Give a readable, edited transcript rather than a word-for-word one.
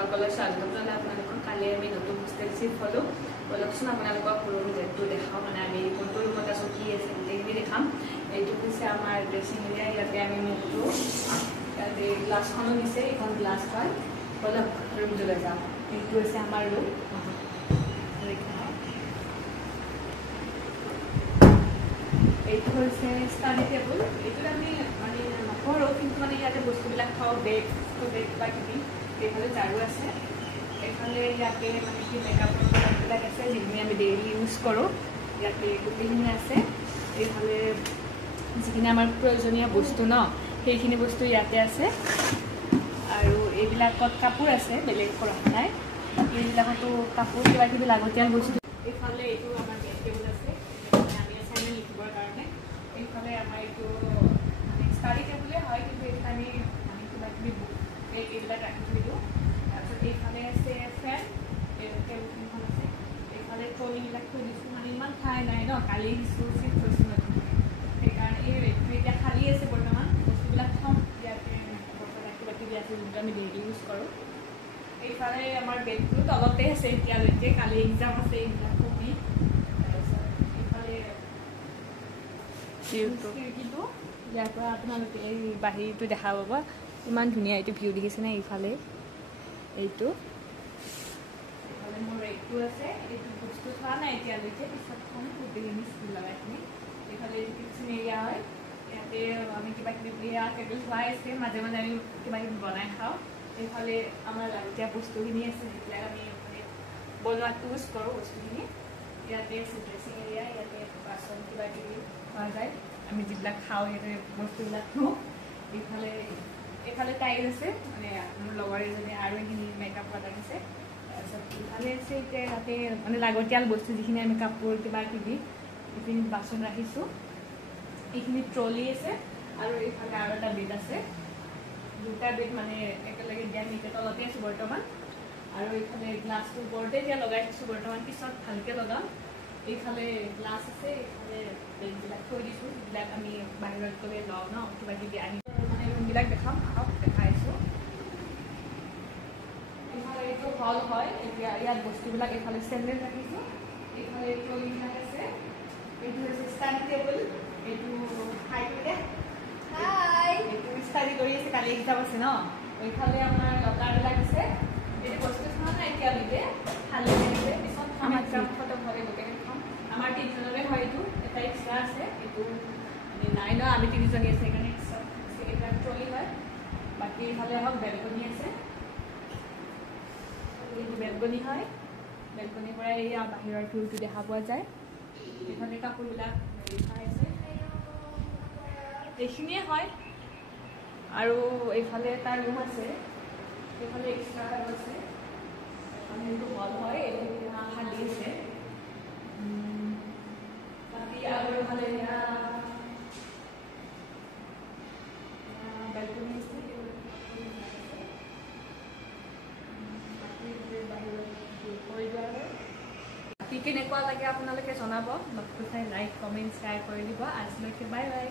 ব্লগলৈ স্বাগতম জনাই আপোনালোকক। কালি আমি নতুন হোষ্টেল চিফ্ট হ'লোঁ। বলকচোন আপোনালোকক ৰুম জেটটো দেখাওঁ, মানে আমি কোনটো ৰুমত আছোঁ, কি আছে গোটেইখিনি দেখাম। এইটো হৈছে আমাৰ ড্ৰেছিং এৰিয়া। ইয়াতে আমি মুখটো, ইয়াতে গ্লাছখনো দিছে, এইখন গ্লাছ হয়। বলক ৰুমটোলৈ যাওঁ। এইটো হৈছে আমাৰ ৰুম। এইটো হৈছে ষ্টাডি টেবুল। এইটোত আমি মানে নকৰোঁ, কিন্তু মানে ইয়াতে বস্তুবিলাক থওঁ, বেগ কিবা কিবি। এইফালে ঝাৰু আছে, এইফালে ইয়াতে মানে কি মেকআপৰ প্ৰডাক্টবিলাক আছে যিখিনি আমি ডেইলি ইউজ কৰোঁ, ইয়াতে গোটেইখিনি আছে। এইফালে যিখিনি আমাৰ প্ৰয়োজনীয় বস্তু ন, সেইখিনি বস্তু ইয়াতে আছে। আৰু এইবিলাকত কাপোৰ আছে, বেলেগ কৰা নাই। বাকী এইবিলাকতো কাপোৰ কিবা কিবি লাগতিয়াল বস্তু। এইফালে এইটো আমাৰ বেড টেবুল আছে, আমি এছাইনমেণ্ট লিখিবৰ কাৰণে। এইফালে আমাৰ এইটো মানে ষ্টাডি টেবুলে হয়, কিন্তু এইটো আমি কিবা কিবি এইবিলাক ৰাখি থৈ দিওঁ। তাৰপিছত এইফালে আছে ফেন, টেবুলখন আছে। এইফালে ট্ৰলিবিলাক থৈ দিছোঁ, মানে ইমান ঠাই নাই ন, কালি দিছোঁ চিফ্ট হৈছোঁ নতুনকৈ। সেইকাৰণে এই ৰেটটো এতিয়া খালী আছে বৰ্তমান। বস্তুবিলাক থওঁ ইয়াতে, কিবা কিবি আছে যোনটো আমি ডেইলি ইউজ কৰোঁ। এইফালে আমাৰ বেডটো তলতে আছে এতিয়ালৈকে, কালি এক্সাম আছে, এইবিলাক কপি। তাৰপিছত এইফালে খিৰিকীটো, ইয়াৰ পৰা আপোনালোকে এই বাহিৰটো দেখা পাব। ইমান ধুনীয়া এইটো ভিউ দেখিছেনে? এইফালে এইটো, এইফালে মোৰ এইটো আছে। এইটো বস্তু থোৱা নাই এতিয়ালৈকে, পিছত থ'ম গোটেইখিনি স্কুল লগাইখিনি। এইফালে কিটচেন এৰিয়া হয়, ইয়াতে আমি কিবা কিবি টেবুল থোৱাই আছে, মাজে মাজে আমি কিবা কিবি বনাই খাওঁ। এইফালে আমাৰ লাগতীয়া বস্তুখিনি আছে, যিবিলাক আমি মানে বনোৱাত ইউজ কৰোঁ বস্তুখিনি। ইয়াতে আছে ড্ৰেছিং এৰিয়া, ইয়াতে বাচন কিবা কিবি খোৱা যায়, আমি যিবিলাক খাওঁ ইয়াতে বস্তুবিলাক থওঁ। এইফালে টাইল আছে, মানে মোৰ লগৰ এজনী আৰু এইখিনি মেকআপ প্ৰডাক্ট আছে। তাৰপিছত ইফালে আছে এতিয়া ইয়াতে মানে লাগতিয়াল বস্তু যিখিনি আমি কাপোৰ কিবা কিবি, এইখিনি বাচন ৰাখিছোঁ। এইখিনি ট্ৰলি আছে, আৰু এইফালে আৰু এটা বেড আছে। দুটা বেড মানে একেলগে দিয়া, আমি এতিয়া তলতে আছোঁ বৰ্তমান। আৰু এইফালে গ্লাছটো ওপৰতে এতিয়া লগাই থৈছোঁ বৰ্তমান, পিছত ভালকৈ লগাম। এইফালে গ্লাছ আছে, এইফালে বেগবিলাক থৈ দিছোঁ, যিবিলাক আমি বাহিৰত গ'লে লওঁ ন, কিবা কিবি আনি মানে ৰুমবিলাক দেখাম, আহক দেখাইছোঁ। এইফালে এইটো হল হয়, এতিয়া ইয়াত বস্তুবিলাক এইফালে চেণ্ডেল ৰাখিছোঁ। এইফালে ট্ৰলিবিলাক আছে। এইটো হৈছে ষ্টাডি টেবুল। এইটো হাই কৰিলে, এইটো ষ্টাডি কৰি আছে, কালি এক্সাম আছে ন। এইফালে আমাৰ লকাৰবিলাক আছে। এইটো বস্তু থোৱা নাই এতিয়ালৈকে, খালী আহিছে, পিছত খাম। এক্সাম খতম হ'লে গোটেইখিনি খাম। আমাৰ তিনিজনৰে হয়, এইটো এটা এক্সট্ৰা আছে। এইটো মানে নাই ন, আমি তিনিজনী আছে, সেইকাৰণে এক্সট্ৰা এটা ট্ৰলি হয়। বাকী ইফালে হওক বেলকনি আছে, এইটো বেলকনি হয়। বেলকনিৰ পৰা এইয়া বাহিৰৰ ভিউটো দেখা পোৱা যায়। এইফালে কাপোৰবিলাক চাই আছে, এইখিনিয়ে হয়। আৰু এইফালে এটা ৰুম আছে, এইফালে এক্সট্ৰা ৰুম আছে। মানে এইটো হল হয়, এইটো খালী আছে। বাকী আৰু এইফালে বেলকনি আছে, বাকী কেনেকুৱা লাগে আপোনালোকে জনাব। ব্লগটো চাই লাইক কমেণ্ট শ্বেয়াৰ কৰি দিব। আজিলৈকে বাই বাই।